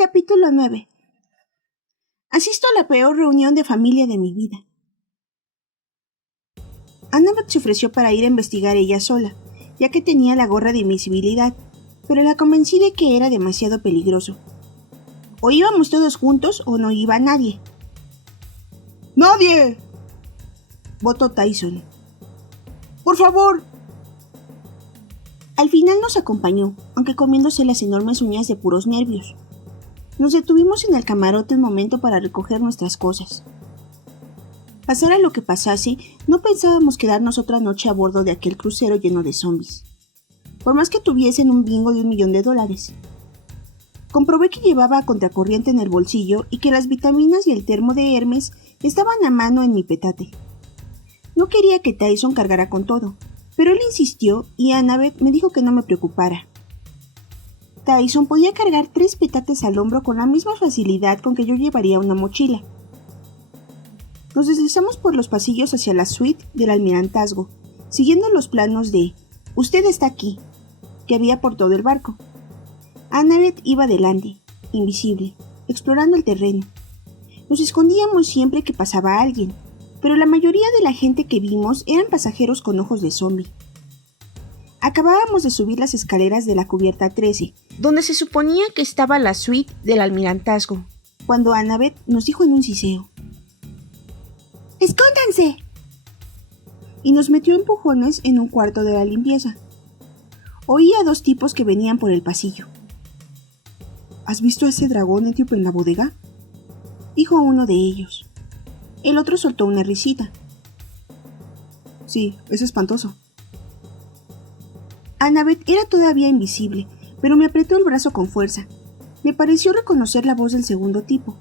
Capítulo 9. Asisto a la peor reunión de familia de mi vida. Annabeth se ofreció para ir a investigar ella sola, ya que tenía la gorra de invisibilidad, pero la convencí de que era demasiado peligroso. O íbamos todos juntos o no iba nadie. ¡Nadie!, votó Tyson. ¡Por favor! Al final nos acompañó, aunque comiéndose las enormes uñas de puros nervios. Nos detuvimos en el camarote un momento para recoger nuestras cosas. Pasara lo que pasase, no pensábamos quedarnos otra noche a bordo de aquel crucero lleno de zombies, por más que tuviesen un bingo de $1,000,000. Comprobé que llevaba a contracorriente en el bolsillo y que las vitaminas y el termo de Hermes estaban a mano en mi petate. No quería que Tyson cargara con todo, pero él insistió y Annabeth me dijo que no me preocupara. Tyson podía cargar 3 petates al hombro con la misma facilidad con que yo llevaría una mochila. Nos deslizamos por los pasillos hacia la suite del almirantazgo, siguiendo los planos de «Usted está aquí», que había por todo el barco. Annabeth iba delante, invisible, explorando el terreno. Nos escondíamos siempre que pasaba alguien, pero la mayoría de la gente que vimos eran pasajeros con ojos de zombie. Acabábamos de subir las escaleras de la cubierta 13, donde se suponía que estaba la suite del almirantazgo, cuando Annabeth nos dijo en un siseo: ¡Escóndanse! Y nos metió empujones en un cuarto de la limpieza. Oí a 2 tipos que venían por el pasillo. ¿Has visto a ese dragón etíope en la bodega?, dijo uno de ellos. El otro soltó una risita. Sí, es espantoso. Annabeth era todavía invisible, pero me apretó el brazo con fuerza. Me pareció reconocer la voz del segundo tipo.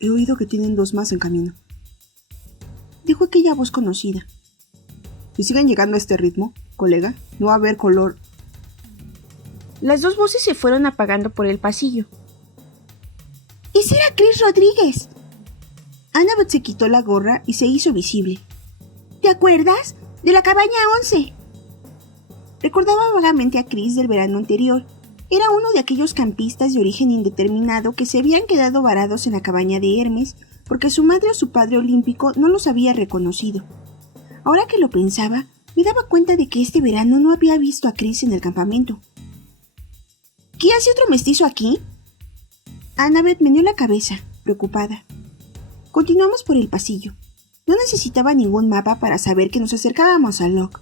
He oído que tienen 2 más en camino, dijo aquella voz conocida. Si siguen llegando a este ritmo, colega, no va a haber color. Las 2 voces se fueron apagando por el pasillo. ¡Ese era Chris Rodríguez! Annabeth se quitó la gorra y se hizo visible. ¿Te acuerdas? De la cabaña 11. Recordaba vagamente a Chris del verano anterior. Era uno de aquellos campistas de origen indeterminado que se habían quedado varados en la cabaña de Hermes porque su madre o su padre olímpico no los había reconocido. Ahora que lo pensaba, me daba cuenta de que este verano no había visto a Chris en el campamento. ¿Qué hace otro mestizo aquí? Annabeth meneó la cabeza, preocupada. Continuamos por el pasillo. No necesitaba ningún mapa para saber que nos acercábamos al Loch.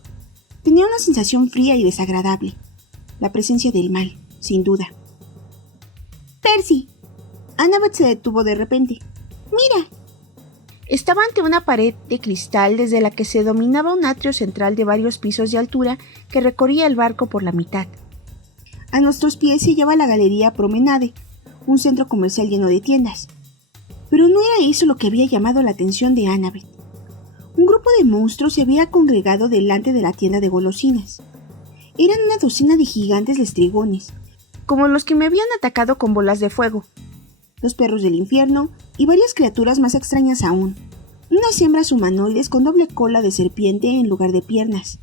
Tenía una sensación fría y desagradable. La presencia del mal, sin duda. ¡Percy! Annabeth se detuvo de repente. ¡Mira! Estaba ante una pared de cristal desde la que se dominaba un atrio central de varios pisos de altura que recorría el barco por la mitad. A nuestros pies se hallaba la Galería Promenade, un centro comercial lleno de tiendas. Pero no era eso lo que había llamado la atención de Annabeth. Un grupo de monstruos se había congregado delante de la tienda de golosinas. Eran una docena de gigantes lestrigones, como los que me habían atacado con bolas de fuego, los perros del infierno y varias criaturas más extrañas aún, unas hembras humanoides con doble cola de serpiente en lugar de piernas.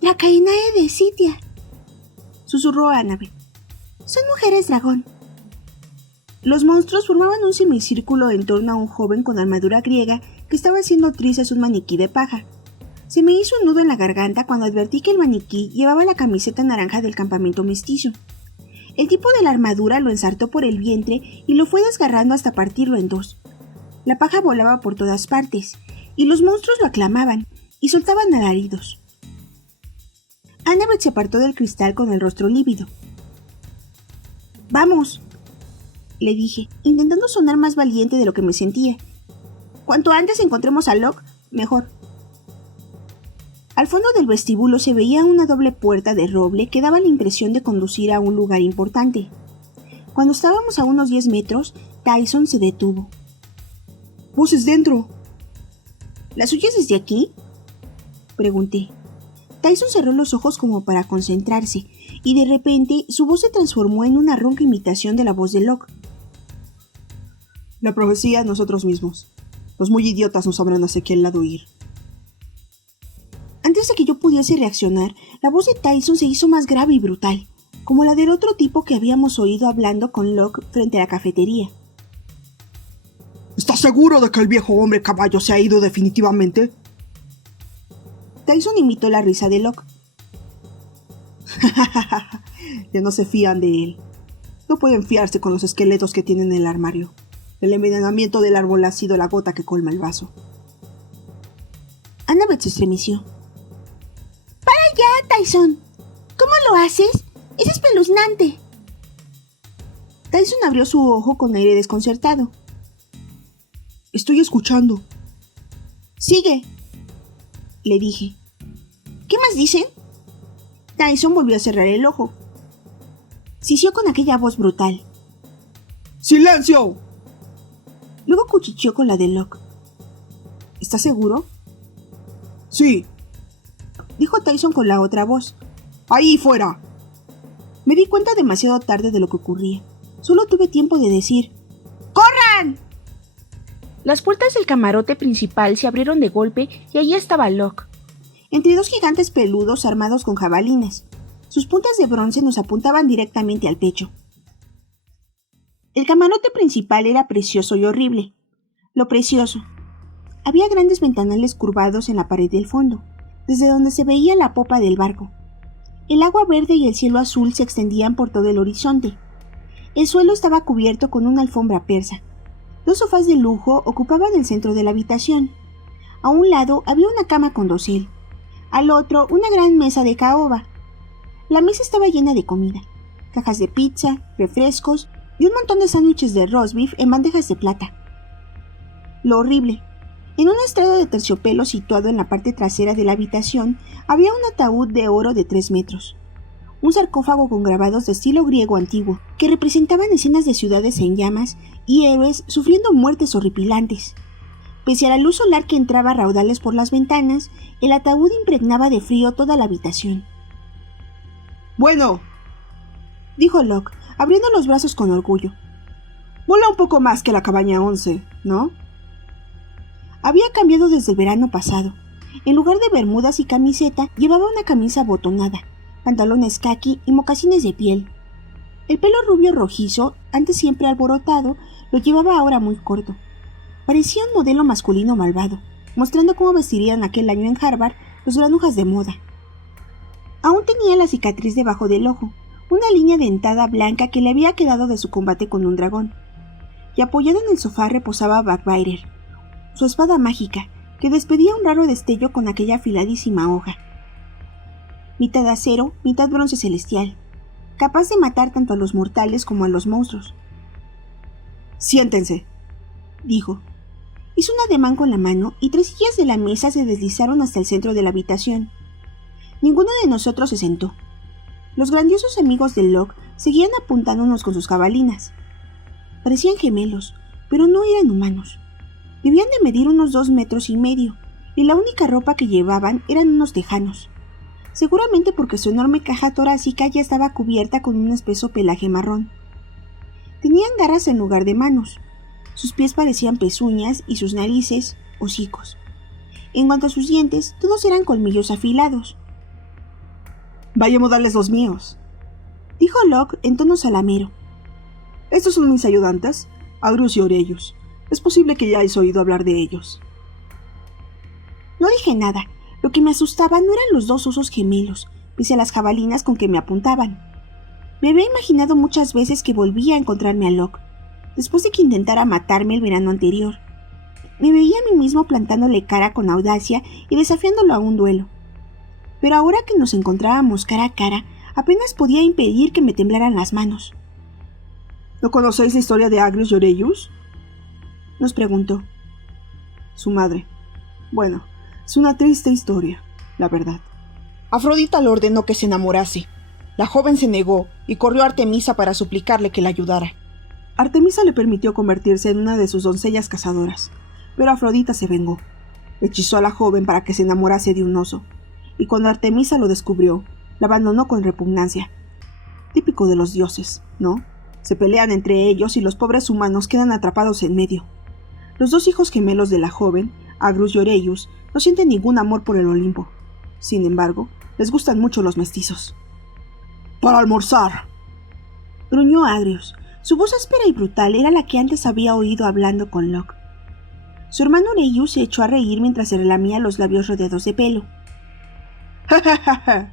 «La Cainae de Sitia», susurró Annabeth. «Son mujeres dragón». Los monstruos formaban un semicírculo en torno a un joven con armadura griega que estaba haciendo trizas un maniquí de paja. Se me hizo un nudo en la garganta cuando advertí que el maniquí llevaba la camiseta naranja del campamento mestizo. El tipo de la armadura lo ensartó por el vientre y lo fue desgarrando hasta partirlo en 2. La paja volaba por todas partes, y los monstruos lo aclamaban y soltaban alaridos. Annabeth se apartó del cristal con el rostro lívido. «¡Vamos!», le dije, intentando sonar más valiente de lo que me sentía. «Cuanto antes encontremos a Loch, mejor». Al fondo del vestíbulo se veía una doble puerta de roble que daba la impresión de conducir a un lugar importante. Cuando estábamos a unos 10 metros, Tyson se detuvo. «¡Voces dentro!». ¿Las oyes desde aquí?, pregunté. Tyson cerró los ojos como para concentrarse, y de repente su voz se transformó en una ronca imitación de la voz de Loch. «La profecía nosotros mismos. Los muy idiotas no sabrán hacia qué lado ir». Antes de que yo pudiese reaccionar, la voz de Tyson se hizo más grave y brutal. como la del otro tipo que habíamos oído hablando con Locke frente a la cafetería. ¿Estás seguro de que el viejo hombre caballo se ha ido definitivamente? Tyson imitó la risa de Locke. Ya no se fían de él. No pueden fiarse con los esqueletos que tienen en el armario. El envenenamiento del árbol ha sido la gota que colma el vaso. Annabeth se estremeció. ¡Para allá, Tyson! ¿Cómo lo haces? ¡Es espeluznante! Tyson abrió su ojo con aire desconcertado. Estoy escuchando. Sigue, le dije. ¿Qué más dicen? Tyson volvió a cerrar el ojo. Sisió con aquella voz brutal. ¡Silencio! Luego cuchicheó con la de Locke. ¿Estás seguro? Sí, dijo Tyson con la otra voz. ¡Ahí fuera! Me di cuenta demasiado tarde de lo que ocurría. Solo tuve tiempo de decir: ¡corran! Las puertas del camarote principal se abrieron de golpe y allí estaba Locke, entre dos gigantes peludos armados con jabalinas. Sus puntas de bronce nos apuntaban directamente al pecho. El camarote principal era precioso y horrible. Lo precioso. Había grandes ventanales curvados en la pared del fondo, desde donde se veía la popa del barco. El agua verde y el cielo azul se extendían por todo el horizonte. El suelo estaba cubierto con una alfombra persa. 2 sofás de lujo ocupaban el centro de la habitación. A un lado había una cama con dosel. Al otro, una gran mesa de caoba. La mesa estaba llena de comida, cajas de pizza, refrescos y un montón de sándwiches de roast beef en bandejas de plata. Lo horrible. En un estrado de terciopelo situado en la parte trasera de la habitación había un ataúd de oro de 3 metros. Un sarcófago con grabados de estilo griego antiguo que representaban escenas de ciudades en llamas y héroes sufriendo muertes horripilantes. Pese a la luz solar que entraba a raudales por las ventanas, el ataúd impregnaba de frío toda la habitación. Bueno, dijo Locke, abriendo los brazos con orgullo. Mola un poco más que la cabaña 11, ¿no? Había cambiado desde el verano pasado. En lugar de bermudas y camiseta, llevaba una camisa abotonada, pantalones caqui y mocasines de piel. El pelo rubio rojizo, antes siempre alborotado, lo llevaba ahora muy corto. Parecía un modelo masculino malvado, mostrando cómo vestirían aquel año en Harvard los granujas de moda. Aún tenía la cicatriz debajo del ojo, una línea dentada blanca que le había quedado de su combate con un dragón. Y apoyado en el sofá reposaba Backbiter, su espada mágica, que despedía un raro destello con aquella afiladísima hoja. Mitad acero, mitad bronce celestial, capaz de matar tanto a los mortales como a los monstruos. «Siéntense», dijo. Hizo un ademán con la mano y 3 sillas de la mesa se deslizaron hasta el centro de la habitación. Ninguno de nosotros se sentó. Los grandiosos amigos de Locke seguían apuntándonos con sus jabalinas. Parecían gemelos, pero no eran humanos. Debían de medir unos 2,5 metros, y la única ropa que llevaban eran unos tejanos. Seguramente porque su enorme caja torácica ya estaba cubierta con un espeso pelaje marrón. Tenían garras en lugar de manos. Sus pies parecían pezuñas y sus narices, hocicos. En cuanto a sus dientes, todos eran colmillos afilados. «Vayamos a darles los míos», dijo Locke en tono salamero. «Estos son mis ayudantes, Agrus y Orellus. Es posible que ya hayáis oído hablar de ellos». No dije nada. Lo que me asustaba no eran los 2 osos gemelos, pese a las jabalinas con que me apuntaban. Me había imaginado muchas veces que volvía a encontrarme a Locke, después de que intentara matarme el verano anterior. Me veía a mí mismo plantándole cara con audacia y desafiándolo a un duelo. Pero ahora que nos encontrábamos cara a cara, apenas podía impedir que me temblaran las manos. ¿No conocéis la historia de Agrus y Orellus?, nos preguntó. Su madre. Bueno, es una triste historia, la verdad. Afrodita le ordenó que se enamorase. La joven se negó y corrió a Artemisa para suplicarle que la ayudara. Artemisa le permitió convertirse en una de sus doncellas cazadoras, pero Afrodita se vengó. Hechizó a la joven para que se enamorase de un oso, y cuando Artemisa lo descubrió, la abandonó con repugnancia. Típico de los dioses, ¿no? Se pelean entre ellos y los pobres humanos quedan atrapados en medio. Los 2 hijos gemelos de la joven, Agrus y Orellus, no sienten ningún amor por el Olimpo. Sin embargo, les gustan mucho los mestizos. Para almorzar, gruñó Agrius. Su voz áspera y brutal era la que antes había oído hablando con Locke. Su hermano Leius se echó a reír mientras se relamía los labios rodeados de pelo. ¡Ja, ja, ja, ja!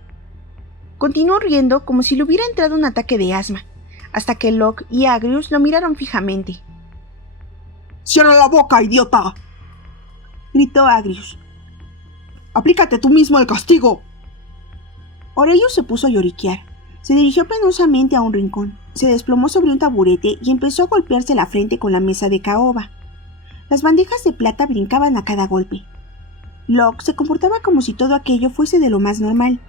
Continuó riendo como si le hubiera entrado un ataque de asma, hasta que Locke y Agrius lo miraron fijamente. ¡Cierra la boca, idiota!, gritó Agrius. ¡Aplícate tú mismo el castigo! Orellos se puso a lloriquear. Se dirigió penosamente a un rincón, se desplomó sobre un taburete y empezó a golpearse la frente con la mesa de caoba. Las bandejas de plata brincaban a cada golpe. Locke se comportaba como si todo aquello fuese de lo más normal.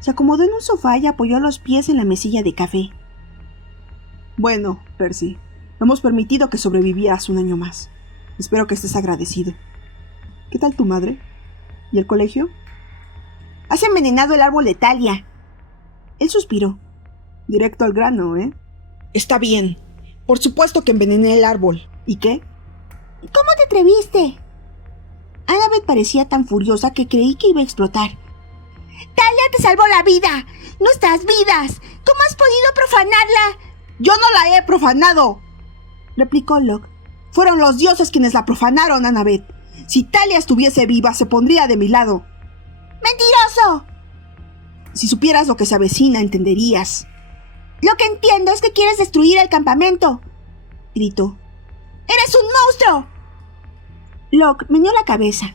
Se acomodó en un sofá y apoyó los pies en la mesilla de café. Bueno, Percy, hemos permitido que sobrevivieras un año más. Espero que estés agradecido. ¿Qué tal tu madre? ¿Y el colegio? Has envenenado el árbol de Thalia. Él suspiró. Directo al grano, ¿eh? Está bien. Por supuesto que envenené el árbol. ¿Y qué? ¿Cómo te atreviste? Annabeth parecía tan furiosa que creí que iba a explotar. ¡Thalia te salvó la vida! ¡Nuestras vidas! ¿Cómo has podido profanarla? ¡Yo no la he profanado!, replicó Locke. Fueron los dioses quienes la profanaron, Annabeth. Si Thalia estuviese viva, se pondría de mi lado. ¡Mentiroso! Si supieras lo que se avecina, entenderías. Lo que entiendo es que quieres destruir el campamento, gritó. ¡Eres un monstruo! Locke meneó la cabeza.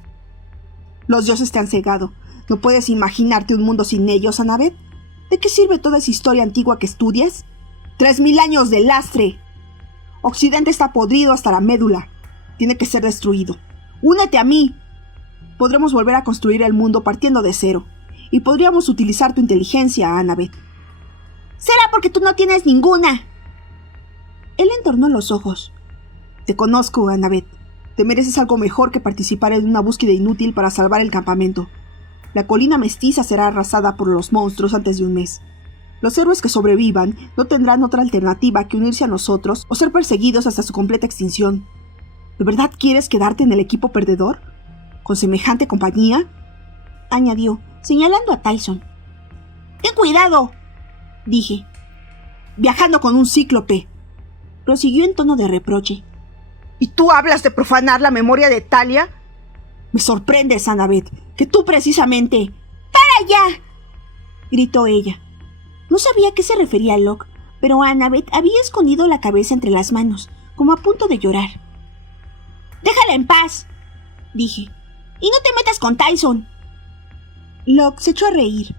Los dioses te han cegado. ¿No puedes imaginarte un mundo sin ellos, Annabeth? ¿De qué sirve toda esa historia antigua que estudias? 3000 años de lastre. Occidente está podrido hasta la médula. Tiene que ser destruido. ¡Únete a mí! Podremos volver a construir el mundo partiendo de cero. Y podríamos utilizar tu inteligencia, Annabeth. Será porque tú no tienes ninguna. Él entornó los ojos. Te conozco, Annabeth. Te mereces algo mejor que participar en una búsqueda inútil para salvar el campamento. La colina mestiza será arrasada por los monstruos antes de un mes. Los héroes que sobrevivan no tendrán otra alternativa que unirse a nosotros o ser perseguidos hasta su completa extinción. ¿De verdad quieres quedarte en el equipo perdedor? ¿Con semejante compañía?, añadió, señalando a Tyson. ¡Ten cuidado!, dije. Viajando con un cíclope, prosiguió en tono de reproche. ¿Y tú hablas de profanar la memoria de Thalia? Me sorprendes, Annabeth, que tú precisamente... ¡Para ya!, gritó ella. No sabía a qué se refería Locke, pero Annabeth había escondido la cabeza entre las manos, como a punto de llorar. ¡Déjala en paz!, dije. ¡Y no te metas con Tyson! Locke se echó a reír.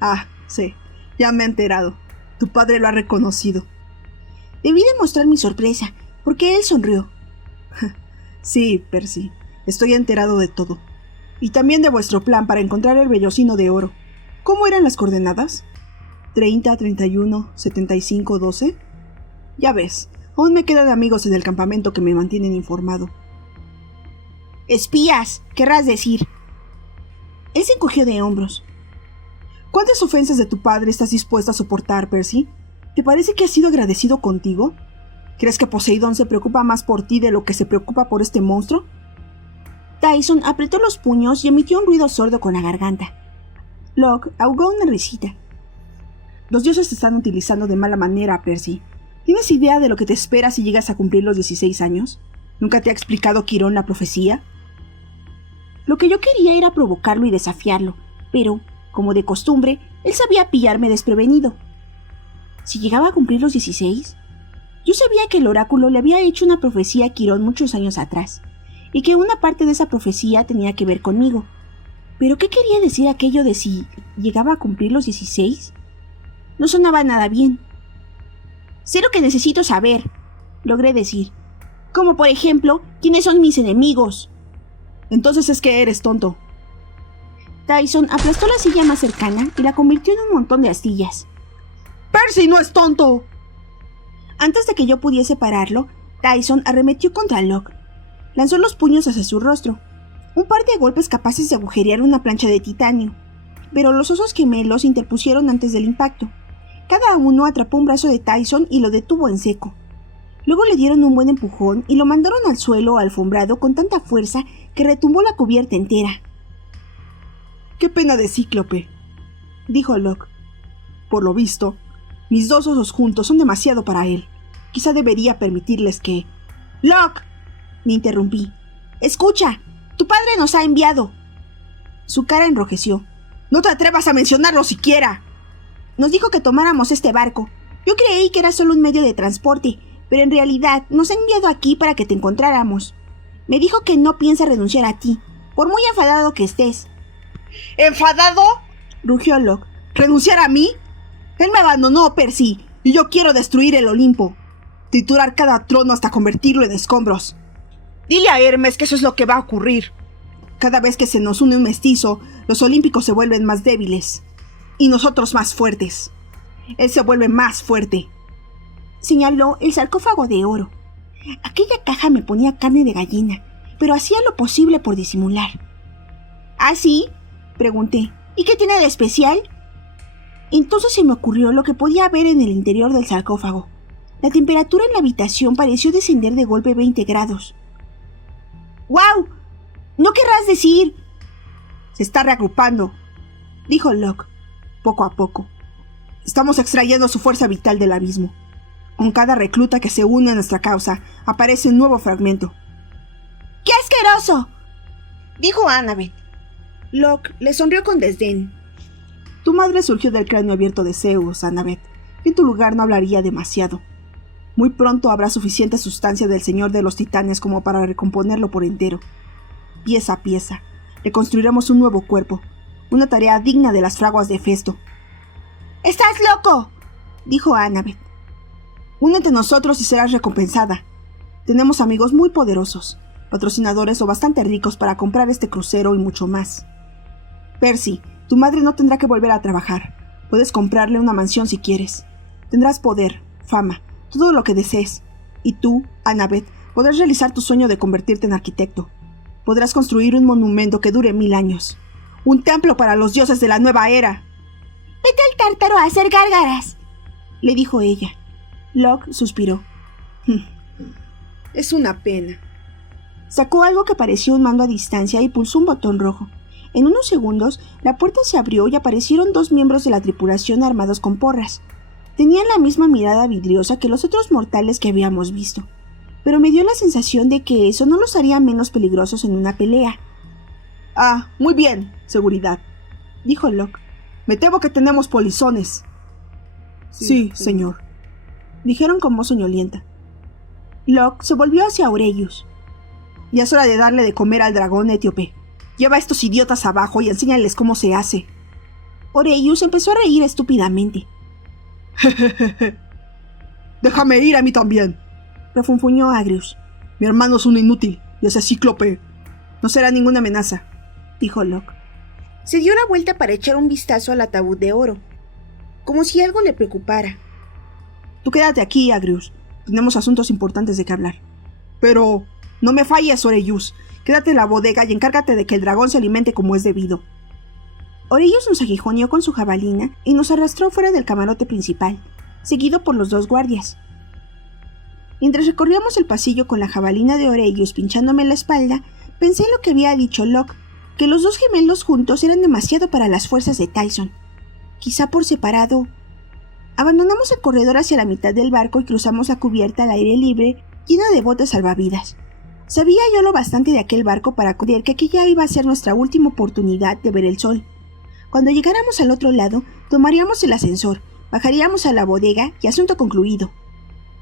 Ah, sí, ya me he enterado. Tu padre lo ha reconocido. Debí demostrar mi sorpresa, porque él sonrió. Sí, Percy, estoy enterado de todo. Y también de vuestro plan para encontrar el vellocino de oro. ¿Cómo eran las coordenadas? 30, 31, 75, 12. Ya ves, aún me quedan amigos en el campamento que me mantienen informado. Espías, querrás decir. Él se encogió de hombros. ¿Cuántas ofensas de tu padre estás dispuesto a soportar, Percy? ¿Te parece que ha sido agradecido contigo? ¿Crees que Poseidón se preocupa más por ti de lo que se preocupa por este monstruo? Tyson apretó los puños y emitió un ruido sordo con la garganta. Locke ahogó una risita. Los dioses te están utilizando de mala manera, Percy. ¿Tienes idea de lo que te espera si llegas a cumplir los 16 años? ¿Nunca te ha explicado Quirón la profecía? Lo que yo quería era provocarlo y desafiarlo, pero, como de costumbre, él sabía pillarme desprevenido. ¿Si llegaba a cumplir los 16? Yo sabía que el oráculo le había hecho una profecía a Quirón muchos años atrás, y que una parte de esa profecía tenía que ver conmigo. ¿Pero qué quería decir aquello de si llegaba a cumplir los 16? No sonaba nada bien. Sé lo que necesito saber, logré decir. Como por ejemplo, ¿quiénes son mis enemigos? Entonces es que eres tonto. Tyson aplastó la silla más cercana y la convirtió en un montón de astillas. ¡Percy no es tonto! Antes de que yo pudiese pararlo, Tyson arremetió contra Locke. Lanzó los puños hacia su rostro. Un par de golpes capaces de agujerear una plancha de titanio. Pero los osos gemelos se interpusieron antes del impacto. Cada uno atrapó un brazo de Tyson y lo detuvo en seco. Luego le dieron un buen empujón y lo mandaron al suelo alfombrado con tanta fuerza que retumbó la cubierta entera. ¡Qué pena de cíclope!, dijo Locke. Por lo visto, mis dos osos juntos son demasiado para él. Quizá debería permitirles que... ¡Locke!, me interrumpí. ¡Escucha! ¡Tu padre nos ha enviado! Su cara enrojeció. ¡No te atrevas a mencionarlo siquiera! Nos dijo que tomáramos este barco. Yo creí que era solo un medio de transporte, pero en realidad nos ha enviado aquí para que te encontráramos. Me dijo que no piensa renunciar a ti, por muy enfadado que estés. ¿Enfadado?, rugió Locke. ¿Renunciar a mí? Él me abandonó, Percy, y yo quiero destruir el Olimpo. Triturar cada trono hasta convertirlo en escombros. Dile a Hermes que eso es lo que va a ocurrir. Cada vez que se nos une un mestizo, los olímpicos se vuelven más débiles. Y nosotros más fuertes. Él se vuelve más fuerte. Señaló el sarcófago de oro. Aquella caja me ponía carne de gallina, pero hacía lo posible por disimular. ¿Ah, sí?, pregunté. ¿Y qué tiene de especial? Entonces se me ocurrió lo que podía ver en el interior del sarcófago. La temperatura en la habitación pareció descender de golpe 20 grados. ¡Guau! ¿No querrás decir? Se está reagrupando, dijo Locke, poco a poco. Estamos extrayendo su fuerza vital del abismo. Con cada recluta que se une a nuestra causa, aparece un nuevo fragmento. ¡Qué asqueroso!, dijo Annabeth. Locke le sonrió con desdén. Tu madre surgió del cráneo abierto de Zeus, Annabeth. En tu lugar no hablaría demasiado. Muy pronto habrá suficiente sustancia del Señor de los Titanes como para recomponerlo por entero. Pieza a pieza, reconstruiremos un nuevo cuerpo, una tarea digna de las fraguas de Festo. ¡Estás loco!, dijo Annabeth. Únete a nosotros y serás recompensada. Tenemos amigos muy poderosos, patrocinadores o bastante ricos para comprar este crucero y mucho más. Percy, tu madre no tendrá que volver a trabajar. Puedes comprarle una mansión si quieres. Tendrás poder, fama, todo lo que desees. Y tú, Annabeth, podrás realizar tu sueño de convertirte en arquitecto. Podrás construir un monumento que dure 1000 años. Un templo para los dioses de la nueva era. «Vete al tártaro a hacer gárgaras», le dijo ella. Locke suspiró. Es una pena. Sacó algo que parecía un mando a distancia y pulsó un botón rojo. En unos segundos, la puerta se abrió y aparecieron 2 miembros de la tripulación armados con porras. Tenían la misma mirada vidriosa que los otros mortales que habíamos visto, pero me dio la sensación de que eso no los haría menos peligrosos en una pelea. «Ah, muy bien, seguridad», dijo Locke. «Me temo que tenemos polizones». Sí, señor», dijeron con voz soñolienta. Locke se volvió hacia Aurelius. «Ya es hora de darle de comer al dragón etíope. Lleva a estos idiotas abajo y enséñales cómo se hace». Aurelius empezó a reír estúpidamente. «Déjame ir a mí también», refunfuñó Agrius. «Mi hermano es un inútil y ese cíclope no será ninguna amenaza», dijo Locke. Se dio la vuelta para echar un vistazo al ataúd de oro, como si algo le preocupara. «Tú quédate aquí, Agrius. Tenemos asuntos importantes de que hablar». «Pero no me falles, Aurelius. Quédate en la bodega y encárgate de que el dragón se alimente como es debido». Aurelius nos aguijoneó con su jabalina y nos arrastró fuera del camarote principal, seguido por los 2 guardias. Mientras recorríamos el pasillo con la jabalina de Aurelius pinchándome en la espalda, pensé en lo que había dicho Locke, que los 2 gemelos juntos eran demasiado para las fuerzas de Tyson. Quizá por separado. Abandonamos el corredor hacia la mitad del barco y cruzamos la cubierta al aire libre, llena de botes salvavidas. Sabía yo lo bastante de aquel barco para creer que aquella iba a ser nuestra última oportunidad de ver el sol. Cuando llegáramos al otro lado, tomaríamos el ascensor, bajaríamos a la bodega y asunto concluido.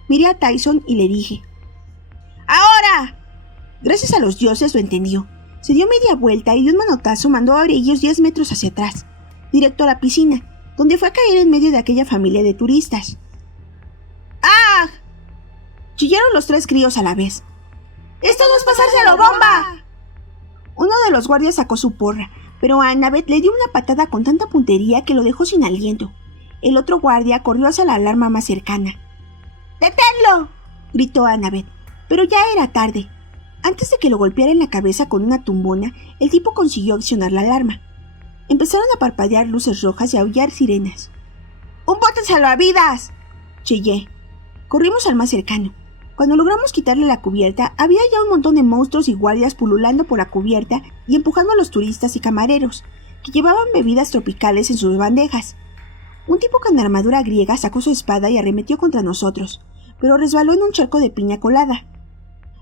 Miré a Tyson y le dije: ¡Ahora! Gracias a los dioses lo entendió. Se dio media vuelta y de un manotazo mandó a Aurelius 10 metros hacia atrás, directo a la piscina, donde fue a caer en medio de aquella familia de turistas. ¡Ah! Chillaron los 3 críos a la vez. ¡Esto no es pasárselo, bomba! Uno de los guardias sacó su porra, pero Annabeth le dio una patada con tanta puntería que lo dejó sin aliento. El otro guardia corrió hacia la alarma más cercana. ¡Deténlo!, gritó Annabeth, pero ya era tarde. Antes de que lo golpeara en la cabeza con una tumbona, el tipo consiguió accionar la alarma. Empezaron a parpadear luces rojas y a aullar sirenas. ¡Un bote salvavidas!, chillé. Corrimos al más cercano. Cuando logramos quitarle la cubierta, había ya un montón de monstruos y guardias pululando por la cubierta y empujando a los turistas y camareros. que llevaban bebidas tropicales en sus bandejas. Un tipo con armadura griega sacó su espada y arremetió contra nosotros, pero resbaló en un charco de piña colada.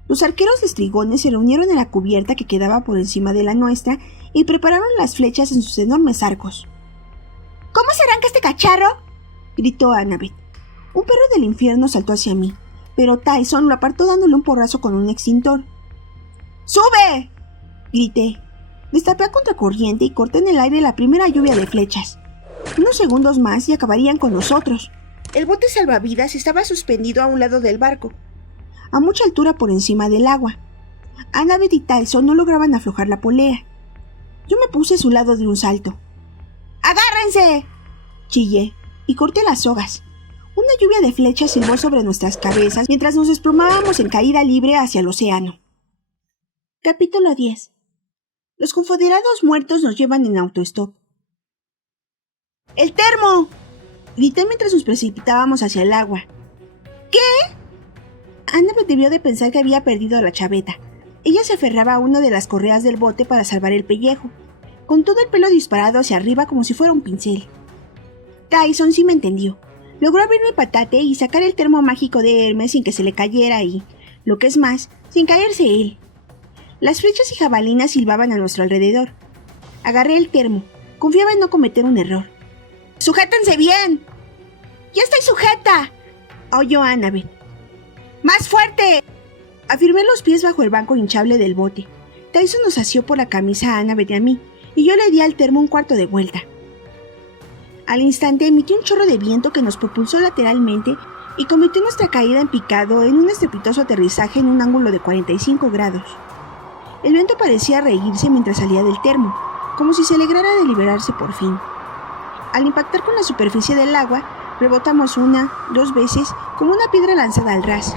Los arqueros de estrigones se reunieron en la cubierta que quedaba por encima de la nuestra y prepararon las flechas en sus enormes arcos. ¿Cómo se arranca este cacharro?, gritó Annabeth. Un perro del infierno saltó hacia mí, pero Tyson lo apartó dándole un porrazo con un extintor. ¡Sube!, grité. Destapé a contracorriente y corté en el aire la primera lluvia de flechas. Unos segundos más y acabarían con nosotros. El bote salvavidas estaba suspendido a un lado del barco, a mucha altura por encima del agua. Annabeth y Tyson no lograban aflojar la polea. Yo me puse a su lado de un salto. ¡Agárrense!, chillé y corté las sogas. Una lluvia de flechas silbó sobre nuestras cabezas mientras nos desplomábamos en caída libre hacia el océano. Capítulo 10. Los confederados muertos nos llevan en autostop. ¡El termo!, grité mientras nos precipitábamos hacia el agua. ¿Qué? Annabeth debió de pensar que había perdido la chaveta. Ella se aferraba a una de las correas del bote para salvar el pellejo, con todo el pelo disparado hacia arriba como si fuera un pincel. Tyson sí me entendió. Logró abrir mi patate y sacar el termo mágico de Hermes sin que se le cayera y, lo que es más, sin caerse él. Las flechas y jabalinas silbaban a nuestro alrededor. Agarré el termo. Confiaba en no cometer un error. ¡Sujétense bien! ¡Ya estoy sujeta!, aulló Annabeth. ¡Más fuerte! Afirmé los pies bajo el banco hinchable del bote. Tyson nos asió por la camisa a Annabeth y a mí, y yo le di al termo un cuarto de vuelta. Al instante emitió un chorro de viento que nos propulsó lateralmente y convirtió nuestra caída en picado en un estrepitoso aterrizaje en un ángulo de 45 grados. El viento parecía reírse mientras salía del termo, como si se alegrara de liberarse por fin. Al impactar con la superficie del agua, rebotamos 1, 2 veces como una piedra lanzada al ras,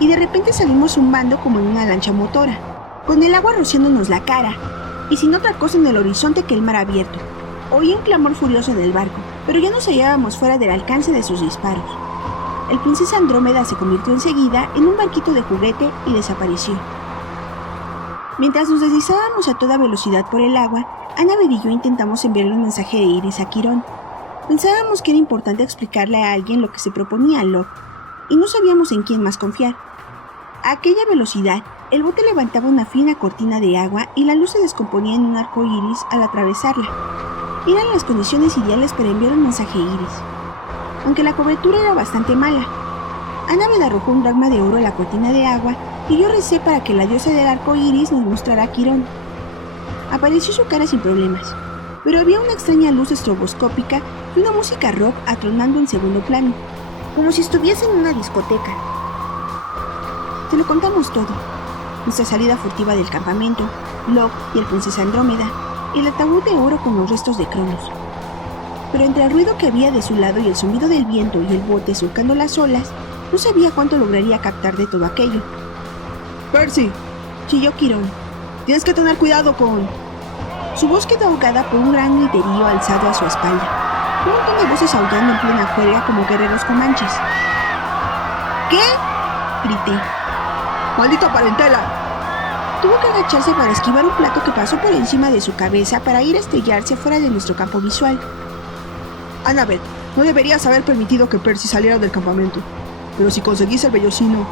y de repente salimos zumbando como en una lancha motora, con el agua rociándonos la cara, y sin otra cosa en el horizonte que el mar abierto. Oí un clamor furioso del barco, pero ya nos hallábamos fuera del alcance de sus disparos. El Princesa Andrómeda se convirtió enseguida en un barquito de juguete y desapareció. Mientras nos deslizábamos a toda velocidad por el agua, Annabeth y yo intentamos enviarle un mensaje de Iris a Quirón. Pensábamos que era importante explicarle a alguien lo que se proponía a Locke, y no sabíamos en quién más confiar. A aquella velocidad, el bote levantaba una fina cortina de agua y la luz se descomponía en un arco iris al atravesarla. Eran las condiciones ideales para enviar un mensaje Iris, aunque la cobertura era bastante mala. Annabeth arrojó un dracma de oro a la cortina de agua y yo recé para que la diosa del arco iris nos mostrara a Quirón. Apareció su cara sin problemas, pero había una extraña luz estroboscópica y una música rock atronando en segundo plano, como si estuviese en una discoteca. Te lo contamos todo: nuestra salida furtiva del campamento, Locke y el Princesa Andrómeda, el ataúd de oro con los restos de Cronos. Pero entre el ruido que había de su lado y el zumbido del viento y el bote surcando las olas, no sabía cuánto lograría captar de todo aquello. Percy, chilló Quirón. Tienes que tener cuidado con... Su voz quedó ahogada por un gran griterío alzado a su espalda. Un montón de voces aullando en plena juerga como guerreros comanches. ¿Qué?, grité. ¡Maldita parentela! Tuvo que agacharse para esquivar un plato que pasó por encima de su cabeza para ir a estrellarse fuera de nuestro campo visual. Annabeth, no deberías haber permitido que Percy saliera del campamento. Pero si conseguís el vellocino...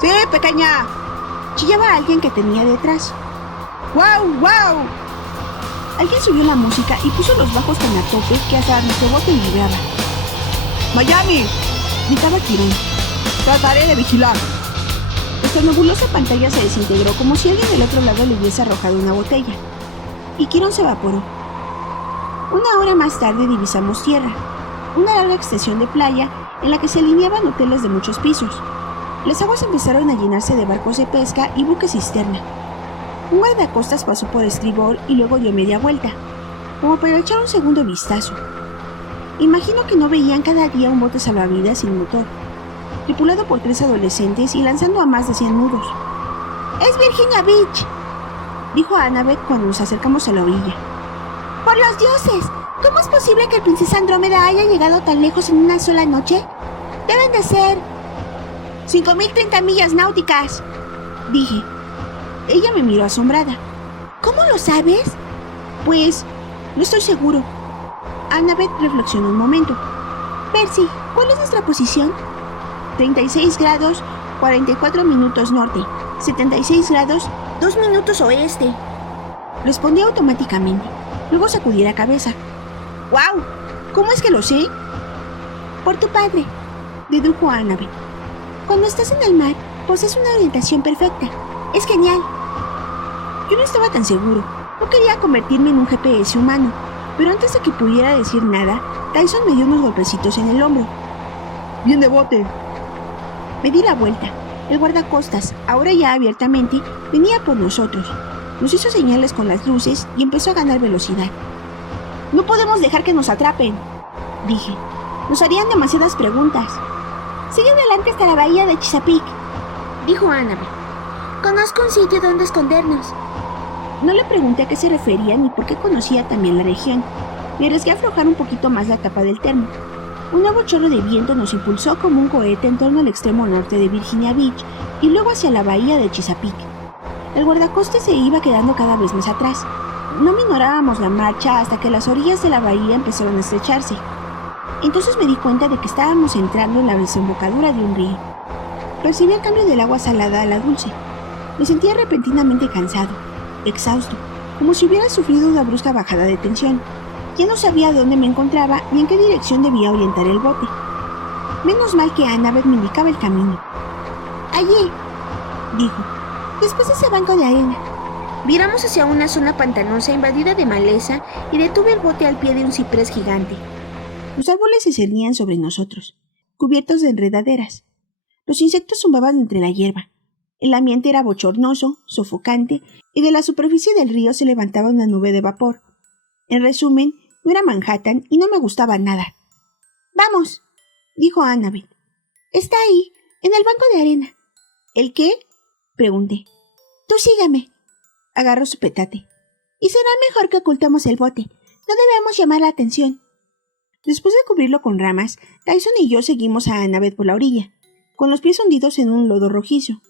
¡Sí, pequeña!, chillaba alguien que tenía detrás. ¡Wow, wow! Alguien subió la música y puso los bajos tan a tope que hasta nuestro bote vibraba. ¡Miami!, gritaba Quirón. Trataré de vigilar. Nuestra nebulosa pantalla se desintegró como si alguien del otro lado le hubiese arrojado una botella, y Quirón se evaporó. Una hora más tarde divisamos tierra, una larga extensión de playa en la que se alineaban hoteles de muchos pisos. Las aguas empezaron a llenarse de barcos de pesca y buques cisterna. Un guardacostas pasó por estribor y luego dio media vuelta, como para echar un segundo vistazo. Imagino que no veían cada día un bote salvavidas sin motor, tripulado por 3 adolescentes y lanzando a más de 100 nudos. ¡Es Virginia Beach!, dijo Annabeth cuando nos acercamos a la orilla. ¡Por los dioses! ¿Cómo es posible que el Princesa Andrómeda haya llegado tan lejos en una sola noche? Deben de ser 5.030 millas náuticas, dije. Ella me miró asombrada. ¿Cómo lo sabes? Pues, No estoy seguro. Annabeth reflexionó un momento. Percy, ¿cuál es nuestra posición? 36 grados, 44 minutos norte. 76 grados, 2 minutos oeste. Respondió automáticamente. Luego sacudió la cabeza. ¡Wow! ¿Cómo es que lo sé? Por tu padre, dedujo Annabeth. Cuando estás en el mar, posees una orientación perfecta. Es genial. Yo no estaba tan seguro. No quería convertirme en un GPS humano, pero antes de que pudiera decir nada, Tyson me dio unos golpecitos en el hombro. ¡Bien de bote! Me di la vuelta. El guardacostas, ahora ya abiertamente, venía por nosotros. Nos hizo señales con las luces y empezó a ganar velocidad. No podemos dejar que nos atrapen, dije. Nos harían demasiadas preguntas. Sigue adelante hasta la bahía de Chesapeake, dijo Annabeth. Conozco un sitio donde escondernos. No le pregunté a qué se refería ni por qué conocía también la región. Me arriesgué a aflojar un poquito más la tapa del termo. Un nuevo chorro de viento nos impulsó como un cohete en torno al extremo norte de Virginia Beach y luego hacia la bahía de Chesapeake. El guardacostas se iba quedando cada vez más atrás. No minorábamos la marcha hasta que las orillas de la bahía empezaron a estrecharse. Entonces me di cuenta de que estábamos entrando en la desembocadura de un río. Percibí el cambio del agua salada a la dulce. Me sentía repentinamente cansado, exhausto, como si hubiera sufrido una brusca bajada de tensión. Ya no sabía dónde me encontraba ni en qué dirección debía orientar el bote. Menos mal que Annabeth me indicaba el camino. Allí, dijo, después de ese banco de arena. Viramos hacia una zona pantanosa invadida de maleza y detuve el bote al pie de un ciprés gigante. Los árboles se cernían sobre nosotros, cubiertos de enredaderas. Los insectos zumbaban entre la hierba. El ambiente era bochornoso, sofocante, y de la superficie del río se levantaba una nube de vapor. En resumen, no era Manhattan y no me gustaba nada. «Vamos», dijo Annabeth. «Está ahí, en el banco de arena». «¿El qué?», pregunté. «Tú sígame», agarró su petate. «Y será mejor que ocultemos el bote. No debemos llamar la atención». Después de cubrirlo con ramas, Tyson y yo seguimos a Annabeth por la orilla, con los pies hundidos en un lodo rojizo.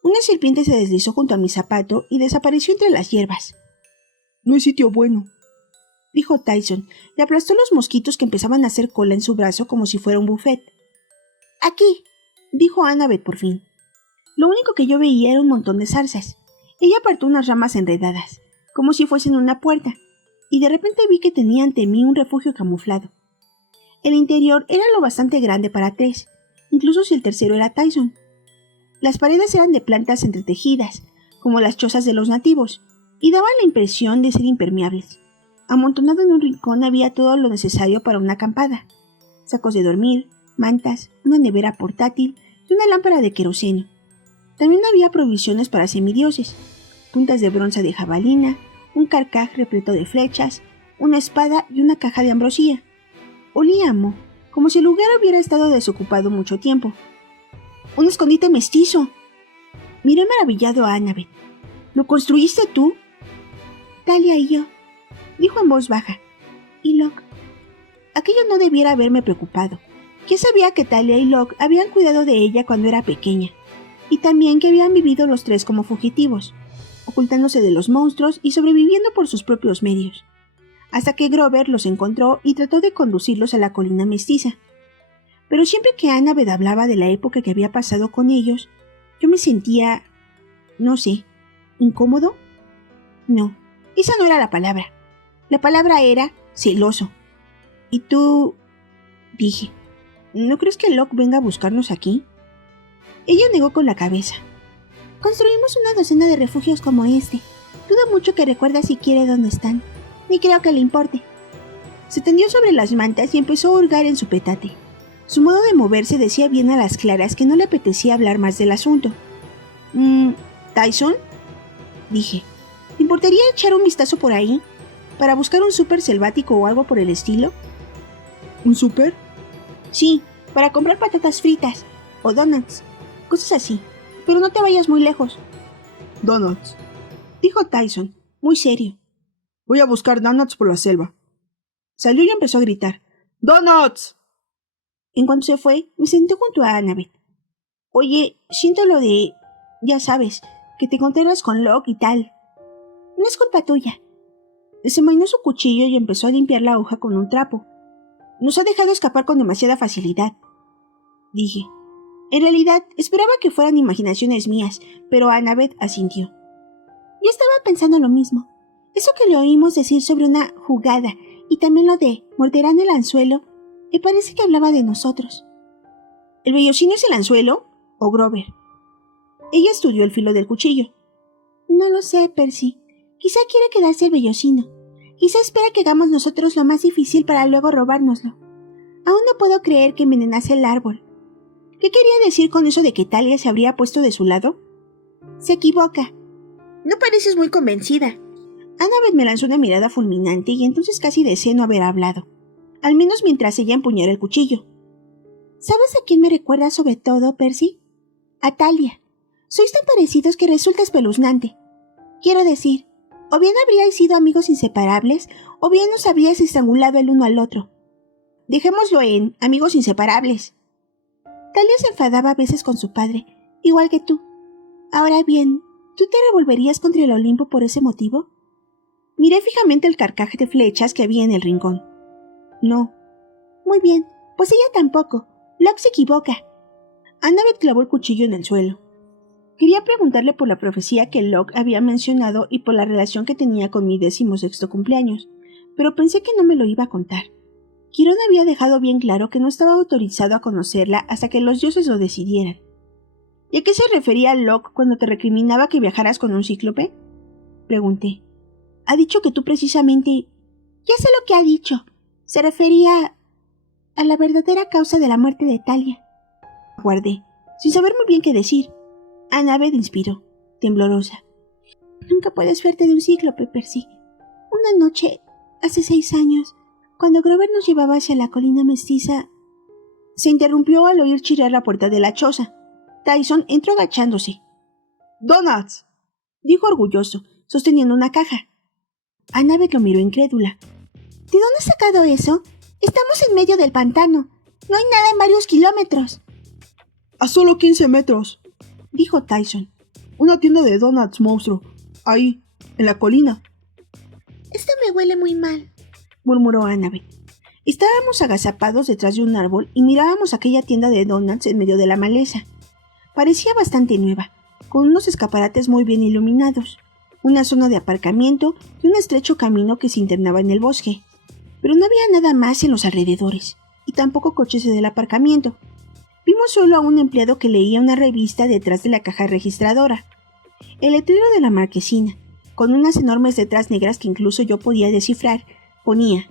Una serpiente se deslizó junto a mi zapato y desapareció entre las hierbas. No hay sitio bueno, dijo Tyson, y aplastó los mosquitos que empezaban a hacer cola en su brazo como si fuera un buffet. Aquí, dijo Annabeth por fin. Lo único que yo veía era un montón de zarzas. Ella apartó unas ramas enredadas, como si fuesen una puerta, y de repente vi que tenía ante mí un refugio camuflado. El interior era lo bastante grande para tres, incluso si el tercero era Tyson. Las paredes eran de plantas entretejidas, como las chozas de los nativos, y daban la impresión de ser impermeables. Amontonado en un rincón había todo lo necesario para una acampada: sacos de dormir, mantas, una nevera portátil y una lámpara de queroseno. También había provisiones para semidioses: puntas de bronce de jabalina, un carcaj repleto de flechas, una espada y una caja de ambrosía. Olía a moho, como si el lugar hubiera estado desocupado mucho tiempo. ¡Un escondite mestizo! Miré maravillado a Annabeth. ¿Lo construiste tú? Talia y yo, dijo en voz baja. Y Locke. Aquello no debiera haberme preocupado. Ya sabía que Talia y Locke habían cuidado de ella cuando era pequeña, y también que habían vivido los tres como fugitivos, ocultándose de los monstruos y sobreviviendo por sus propios medios, hasta que Grover los encontró y trató de conducirlos a la colina mestiza. Pero siempre que Annabeth hablaba de la época que había pasado con ellos, yo me sentía, no sé, ¿incómodo? No, esa no era la palabra. La palabra era celoso. ¿Y tú? Dije. ¿No crees que Locke venga a buscarnos aquí? Ella negó con la cabeza. Construimos una docena de refugios como este. Dudo mucho que recuerde siquiera dónde están. Ni creo que le importe. Se tendió sobre las mantas y empezó a hurgar en su petate. Su modo de moverse decía bien a las claras que no le apetecía hablar más del asunto. ¿Tyson? Dije. ¿Te importaría echar un vistazo por ahí? ¿Para buscar un súper selvático o algo por el estilo? ¿Un súper? Sí, para comprar patatas fritas. O donuts. Cosas así. Pero no te vayas muy lejos. Donuts, dijo Tyson, muy serio. Voy a buscar donuts por la selva. Salió y empezó a gritar. ¡Donuts! En cuanto se fue, me senté junto a Annabeth. Oye, siento lo de... ya sabes, que te encontrarás con Locke y tal. No es culpa tuya. Desenvainó su cuchillo y empezó a limpiar la hoja con un trapo. Nos ha dejado escapar con demasiada facilidad, dije. En realidad, esperaba que fueran imaginaciones mías, pero Annabeth asintió. Yo estaba pensando lo mismo. Eso que le oímos decir sobre una jugada y también lo de morderán el anzuelo, me parece que hablaba de nosotros. ¿El vellocino es el anzuelo o Grover? Ella estudió el filo del cuchillo. No lo sé, Percy. Quizá quiere quedarse el vellocino. Quizá espera que hagamos nosotros lo más difícil para luego robárnoslo. Aún no puedo creer que envenenase el árbol. ¿Qué quería decir con eso de que Talia se habría puesto de su lado? Se equivoca. No pareces muy convencida. Annabeth me lanzó una mirada fulminante y entonces casi deseé no haber hablado. Al menos mientras ella empuñara el cuchillo. ¿Sabes a quién me recuerda sobre todo, Percy? A Talia. Sois tan parecidos que resulta espeluznante. Quiero decir, o bien habríais sido amigos inseparables, o bien os habríais estrangulado el uno al otro. Dejémoslo en amigos inseparables. Talia se enfadaba a veces con su padre, igual que tú. Ahora bien, ¿tú te revolverías contra el Olimpo por ese motivo? Miré fijamente el carcaj de flechas que había en el rincón. No. Muy bien, pues ella tampoco. Locke se equivoca. Annabeth clavó el cuchillo en el suelo. Quería preguntarle por la profecía que Locke había mencionado y por la relación que tenía con mi 16º cumpleaños, pero pensé que no me lo iba a contar. Quirón había dejado bien claro que no estaba autorizado a conocerla hasta que los dioses lo decidieran. ¿Y a qué se refería Locke cuando te recriminaba que viajaras con un cíclope? Pregunté. Ha dicho que tú precisamente... Ya sé lo que ha dicho. Se refería a la verdadera causa de la muerte de Talia. Aguardé, sin saber muy bien qué decir. Annabeth inspiró, temblorosa. Nunca puedes verte de un cíclope, Percy. Una noche, hace 6 años, cuando Grover nos llevaba hacia la colina mestiza... Se interrumpió al oír chirriar la puerta de la choza. Tyson entró agachándose. ¡Donuts!, dijo orgulloso, sosteniendo una caja. Annabeth lo miró incrédula. ¿De dónde has sacado eso? Estamos en medio del pantano. No hay nada en varios kilómetros. A solo 15 metros, dijo Tyson. Una tienda de donuts, monstruo. Ahí, en la colina. Esto me huele muy mal, murmuró Annabeth. Estábamos agazapados detrás de un árbol y mirábamos aquella tienda de donuts en medio de la maleza. Parecía bastante nueva, con unos escaparates muy bien iluminados, una zona de aparcamiento y un estrecho camino que se internaba en el bosque. Pero no había nada más en los alrededores, y tampoco coches en el aparcamiento. Vimos solo a un empleado que leía una revista detrás de la caja registradora. El letrero de la marquesina, con unas enormes letras negras que incluso yo podía descifrar, ponía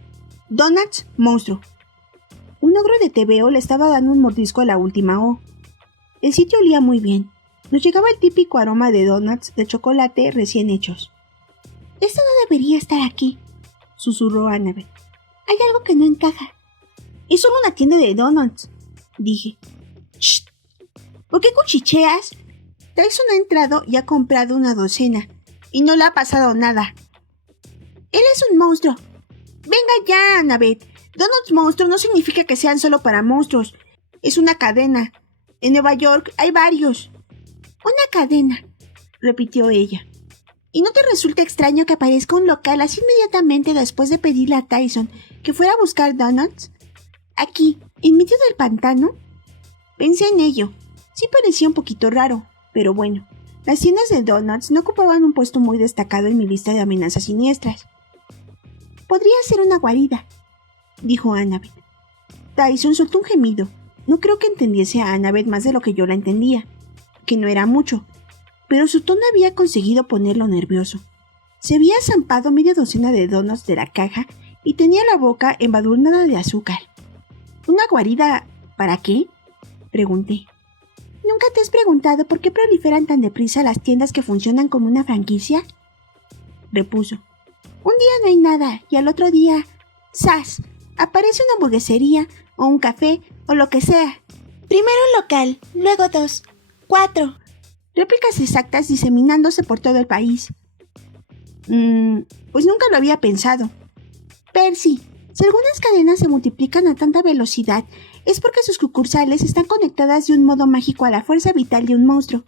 «Donuts, monstruo». Un ogro de TVO le estaba dando un mordisco a la última O. El sitio olía muy bien. Nos llegaba el típico aroma de donuts de chocolate recién hechos. «Esto no debería estar aquí», susurró Annabeth. «Hay algo que no encaja». «Es solo una tienda de donuts», dije. «Shh. ¿Por qué cuchicheas? Tyson ha entrado y ha comprado una docena, y no le ha pasado nada». «Él es un monstruo». «Venga ya, Annabeth. Donuts monstruo no significa que sean solo para monstruos. Es una cadena. En Nueva York hay varios». «Una cadena», repitió ella. ¿Y no te resulta extraño que aparezca un local así inmediatamente después de pedirle a Tyson que fuera a buscar donuts? Aquí, en medio del pantano. Pensé en ello. Sí parecía un poquito raro, pero bueno. Las tiendas de donuts no ocupaban un puesto muy destacado en mi lista de amenazas siniestras. «Podría ser una guarida», dijo Annabeth. Tyson soltó un gemido. No creo que entendiese a Annabeth más de lo que yo la entendía, que no era mucho, pero su tono había conseguido ponerlo nervioso. Se había zampado media docena de donuts de la caja y tenía la boca embadurnada de azúcar. ¿Una guarida para qué?, pregunté. ¿Nunca te has preguntado por qué proliferan tan deprisa las tiendas que funcionan como una franquicia?, repuso. Un día no hay nada y al otro día, ¡zas!, aparece una hamburguesería o un café o lo que sea. Primero un local, luego 2, 4. Réplicas exactas diseminándose por todo el país. Pues nunca lo había pensado. Percy, si algunas cadenas se multiplican a tanta velocidad, es porque sus sucursales están conectadas de un modo mágico a la fuerza vital de un monstruo.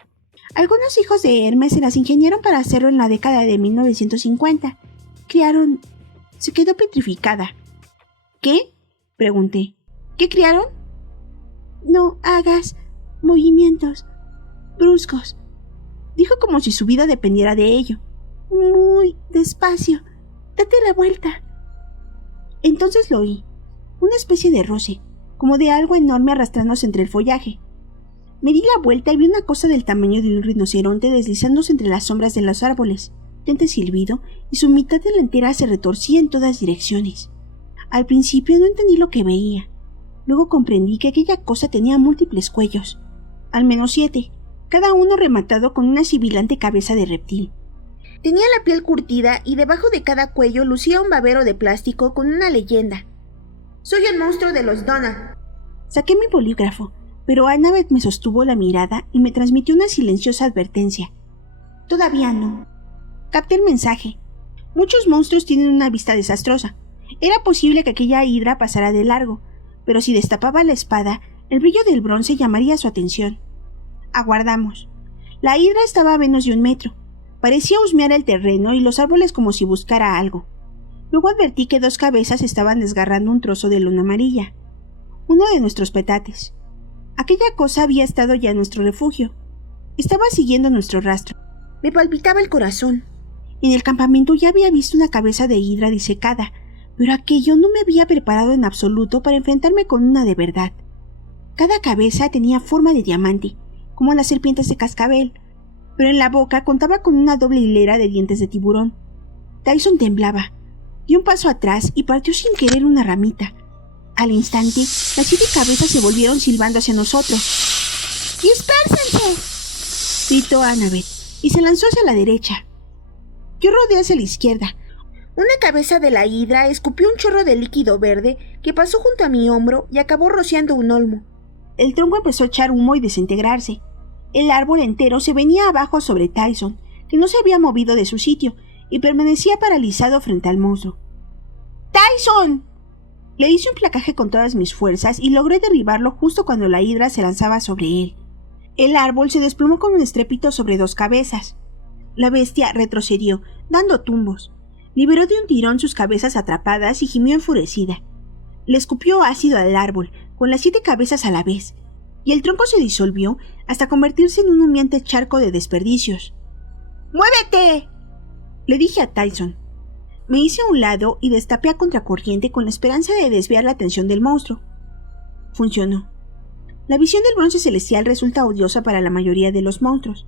Algunos hijos de Hermes se las ingeniaron para hacerlo en la década de 1950. Crearon Se quedó petrificada. ¿Qué? Pregunté. ¿Qué criaron? No hagas movimientos bruscos, dijo como si su vida dependiera de ello. Muy despacio. Date la vuelta. Entonces lo oí. Una especie de roce, como de algo enorme arrastrándose entre el follaje. Me di la vuelta y vi una cosa del tamaño de un rinoceronte deslizándose entre las sombras de los árboles. Potente silbido y su mitad delantera se retorcía en todas direcciones. Al principio no entendí lo que veía. Luego comprendí que aquella cosa tenía múltiples cuellos, al menos 7, cada uno rematado con una sibilante cabeza de reptil. Tenía la piel curtida y debajo de cada cuello lucía un babero de plástico con una leyenda. «Soy el monstruo de los Donald». Saqué mi bolígrafo, pero Annabeth me sostuvo la mirada y me transmitió una silenciosa advertencia. «Todavía no». Capté el mensaje. Muchos monstruos tienen una vista desastrosa. Era posible que aquella hidra pasara de largo, pero si destapaba la espada, el brillo del bronce llamaría su atención. Aguardamos. La hidra estaba a menos de 1 metro. Parecía husmear el terreno y los árboles como si buscara algo. Luego advertí que 2 cabezas estaban desgarrando un trozo de luna amarilla. Uno de nuestros petates. Aquella cosa había estado ya en nuestro refugio. Estaba siguiendo nuestro rastro. Me palpitaba el corazón. En el campamento ya había visto una cabeza de hidra disecada, pero aquello no me había preparado en absoluto para enfrentarme con una de verdad. Cada cabeza tenía forma de diamante, como las serpientes de cascabel, pero en la boca contaba con una doble hilera de dientes de tiburón. Tyson temblaba, dio un paso atrás y partió sin querer una ramita. Al instante, las 7 cabezas se volvieron silbando hacia nosotros. ¡Dispérsense!, gritó Annabeth, y se lanzó hacia la derecha. Yo rodeé hacia la izquierda. Una cabeza de la hidra escupió un chorro de líquido verde que pasó junto a mi hombro y acabó rociando un olmo. El tronco empezó a echar humo y desintegrarse. El árbol entero se venía abajo sobre Tyson, que no se había movido de su sitio y permanecía paralizado frente al monstruo. ¡Tyson!, le hice un placaje con todas mis fuerzas y logré derribarlo justo cuando la hidra se lanzaba sobre él. El árbol se desplomó con un estrépito sobre 2 cabezas. La bestia retrocedió, dando tumbos. Liberó de un tirón sus cabezas atrapadas y gimió enfurecida. Le escupió ácido al árbol, con las 7 cabezas a la vez, y el tronco se disolvió hasta convertirse en un humeante charco de desperdicios. ¡Muévete!, le dije a Tyson. Me hice a un lado y destapé a contracorriente con la esperanza de desviar la atención del monstruo. Funcionó. La visión del bronce celestial resulta odiosa para la mayoría de los monstruos.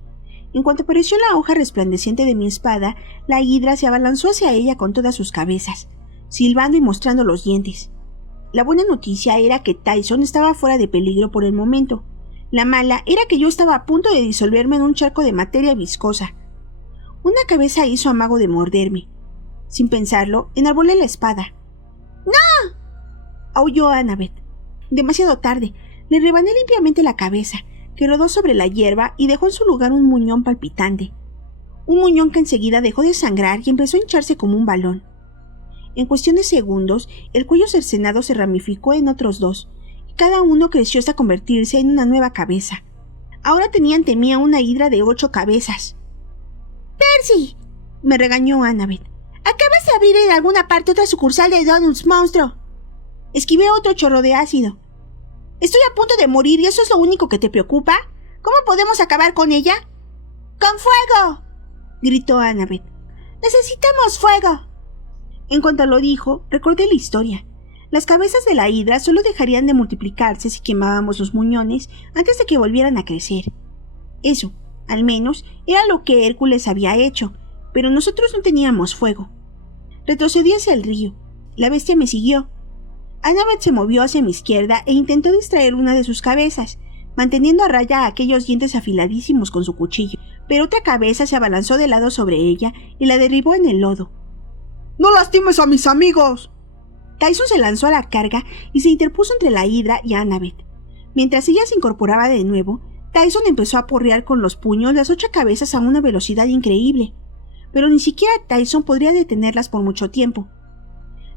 En cuanto apareció la hoja resplandeciente de mi espada, la hidra se abalanzó hacia ella con todas sus cabezas, silbando y mostrando los dientes. La buena noticia era que Tyson estaba fuera de peligro por el momento. La mala era que yo estaba a punto de disolverme en un charco de materia viscosa. Una cabeza hizo amago de morderme. Sin pensarlo, enarbolé la espada. ¡No!, aulló Annabeth. Demasiado tarde, le rebané limpiamente la cabeza, que rodó sobre la hierba y dejó en su lugar un muñón palpitante. Un muñón que enseguida dejó de sangrar y empezó a hincharse como un balón. En cuestión de segundos, el cuello cercenado se ramificó en otros 2, y cada uno creció hasta convertirse en una nueva cabeza. Ahora tenía ante mí a una hidra de 8 cabezas. ¡Percy!, me regañó Annabeth. «Acabas de abrir en alguna parte otra sucursal de Donuts, monstruo». Esquivé otro chorro de ácido. «Estoy a punto de morir y eso es lo único que te preocupa. ¿Cómo podemos acabar con ella?» «¡Con fuego!», gritó Annabeth. «¡Necesitamos fuego!». En cuanto lo dijo, recordé la historia. Las cabezas de la hidra solo dejarían de multiplicarse si quemábamos los muñones antes de que volvieran a crecer. Eso, al menos, era lo que Hércules había hecho, pero nosotros no teníamos fuego. Retrocedí hacia el río. La bestia me siguió. Annabeth se movió hacia mi izquierda e intentó distraer una de sus cabezas, manteniendo a raya aquellos dientes afiladísimos con su cuchillo, pero otra cabeza se abalanzó de lado sobre ella y la derribó en el lodo. ¡No lastimes a mis amigos! Tyson se lanzó a la carga y se interpuso entre la hidra y Annabeth. Mientras ella se incorporaba de nuevo, Tyson empezó a porrear con los puños las 8 cabezas a una velocidad increíble, pero ni siquiera Tyson podría detenerlas por mucho tiempo.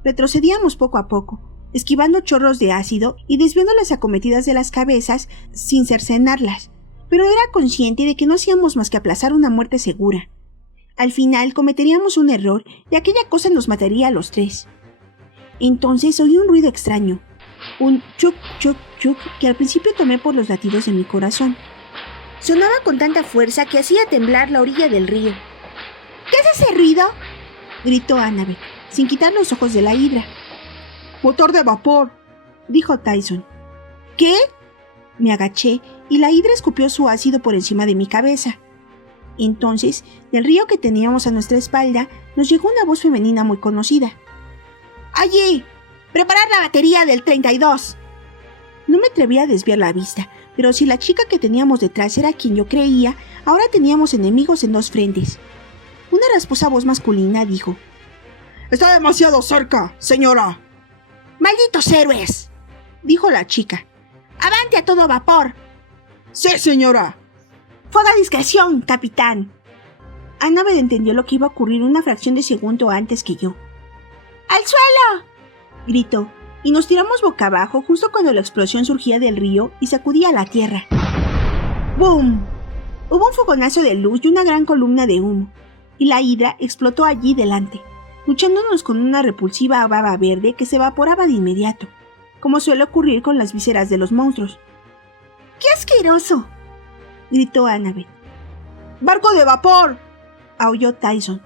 Retrocedíamos poco a poco, esquivando chorros de ácido y desviando las acometidas de las cabezas sin cercenarlas, pero era consciente de que no hacíamos más que aplazar una muerte segura. Al final cometeríamos un error y aquella cosa nos mataría a los tres. Entonces oí un ruido extraño, un chuc, chuc, chuc, que al principio tomé por los latidos de mi corazón. Sonaba con tanta fuerza que hacía temblar la orilla del río. ¿Qué es ese ruido?, gritó Annabeth, sin quitar los ojos de la hidra. Motor de vapor, dijo Tyson. ¿Qué? Me agaché y la hidra escupió su ácido por encima de mi cabeza. Entonces, del río que teníamos a nuestra espalda, nos llegó una voz femenina muy conocida. ¡Allí! ¡Preparar la batería del 32! No me atreví a desviar la vista, pero si la chica que teníamos detrás era quien yo creía, ahora teníamos enemigos en dos frentes. Una rasposa voz masculina dijo: ¡Está demasiado cerca, señora! ¡Malditos héroes!, dijo la chica. ¡Avante a todo vapor! ¡Sí, señora! ¡Fuego a discreción, capitán! Annabeth entendió lo que iba a ocurrir una fracción de segundo antes que yo. ¡Al suelo!, gritó, y nos tiramos boca abajo justo cuando la explosión surgía del río y sacudía la tierra. ¡Bum! Hubo un fogonazo de luz y una gran columna de humo, y la hidra explotó allí delante, luchándonos con una repulsiva baba verde que se evaporaba de inmediato, como suele ocurrir con las vísceras de los monstruos. ¡Qué asqueroso!, gritó Annabeth. ¡Barco de vapor!, aulló Tyson.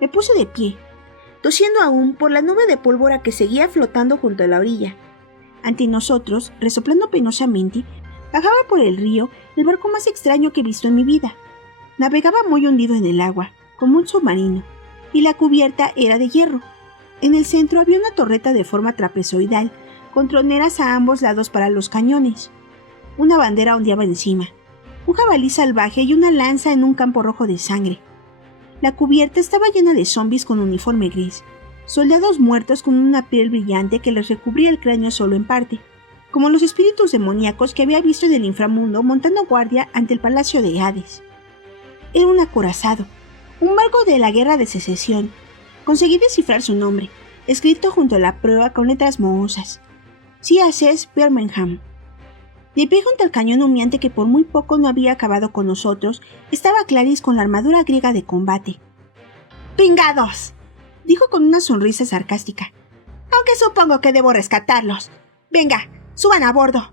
Me puse de pie, tosiendo aún por la nube de pólvora que seguía flotando junto a la orilla. Ante nosotros, resoplando penosamente, bajaba por el río el barco más extraño que he visto en mi vida. Navegaba muy hundido en el agua, como un submarino, y la cubierta era de hierro. En el centro había una torreta de forma trapezoidal, con troneras a ambos lados para los cañones. Una bandera ondeaba encima, un jabalí salvaje y una lanza en un campo rojo de sangre. La cubierta estaba llena de zombis con uniforme gris, soldados muertos con una piel brillante que les recubría el cráneo solo en parte, como los espíritus demoníacos que había visto en el inframundo montando guardia ante el palacio de Hades. Era un acorazado, un barco de la Guerra de Secesión. Conseguí descifrar su nombre, escrito junto a la prueba con letras mohosas: CSS Birmingham. De pie junto al cañón humeante que por muy poco no había acabado con nosotros, estaba Clarice con la armadura griega de combate. ¡Pingados!, dijo con una sonrisa sarcástica. Aunque supongo que debo rescatarlos. Venga, suban a bordo.